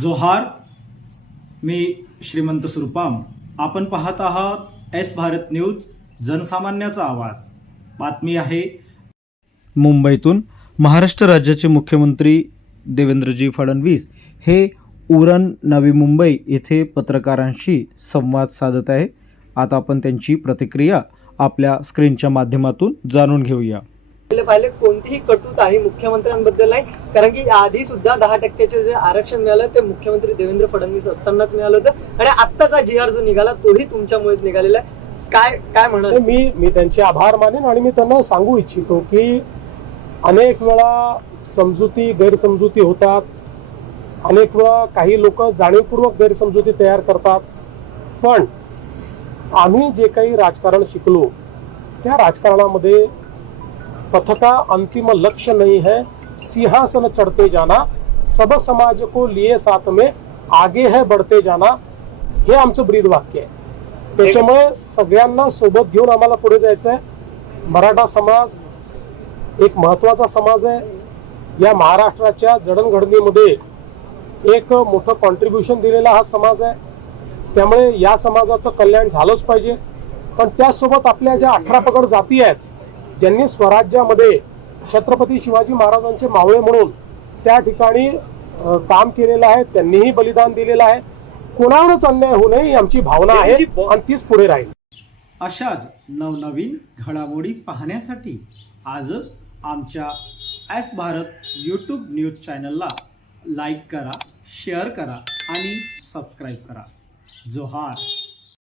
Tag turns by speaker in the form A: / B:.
A: जोहार मी श्रीमंत सुरपाम. आपण पाहत आहात एस भारत न्यूज जनसामान्याचा आवाज. बातमी आहे. मुंबईतून महाराष्ट्र राज्याचे मुख्यमंत्री देवेंद्रजी फडणवीस हे उरण नवी मुंबई येथे पत्रकारांशी संवाद साधत आहे. आता आपण त्यांची प्रतिक्रिया आपल्या स्क्रीनच्या माध्यमातून जाणून घेऊया.
B: पहिले पाहिले कोणतीही कटुता ही मुख्यमंत्र्यांबद्दल नाही. कारण की आधी सुद्धा दहा टक्क्याचे जे आरक्षण मिळालं ते मुख्यमंत्री देवेंद्र फडणवीस असतानाच मिळालं होतं. आणि आत्ताचा जी आर जो निघाला तोही तुमच्यामुळेच निघालेला आहे. काय काय
C: म्हणाल? मी मी त्यांचे आभार मानेन आणि मी त्यांना सांगू इच्छितो की अनेक वेळा समजुती गैरसमजुती होतात. अनेक वेळा काही लोक जाणीवपूर्वक गैरसमजुती तयार करतात. पण आम्ही जे काही राजकारण शिकलो त्या राजकारणामध्ये पथका अंतिम लक्ष्य नहीं है। सिंहासन चढ़ते जाना सब समाज को लिए साथ में आगे है बढ़ते जाना हे आमचं ब्रीद वाक्य आहे त्याच्यामुळे सगळ्यांना सोबत घेऊन आम्हाला पुढे जायचं आहे. मराठा समाज एक महत्त्वाचा समाज आहे. या महाराष्ट्राच्या जडणघडणीमध्ये एक मोठं कॉन्ट्रीब्युशन दिलेला हा समाज आहे. त्यामुळे या समाजाचं कल्याण झालंच पाहिजे. पण त्यासोबत आपल्या ज्या अठरा पकड जाती आहेत ज्यांनी स्वराज्यामध्ये छत्रपती शिवाजी महाराजांचे मावळे म्हणून त्या ठिकाणी काम केलेलं आहे त्यांनीही बलिदान दिलेलं आहे. कोणावरच अन्याय होऊ नये ही आमची भावना आहे आणि तीच पुढे राहील.
A: अशाच नवनवीन घडामोडी पाहण्यासाठी आजच आमच्या एस भारत यूट्यूब न्यूज चॅनलला लाईक करा शेअर करा आणि सबस्क्राईब करा. जोहार.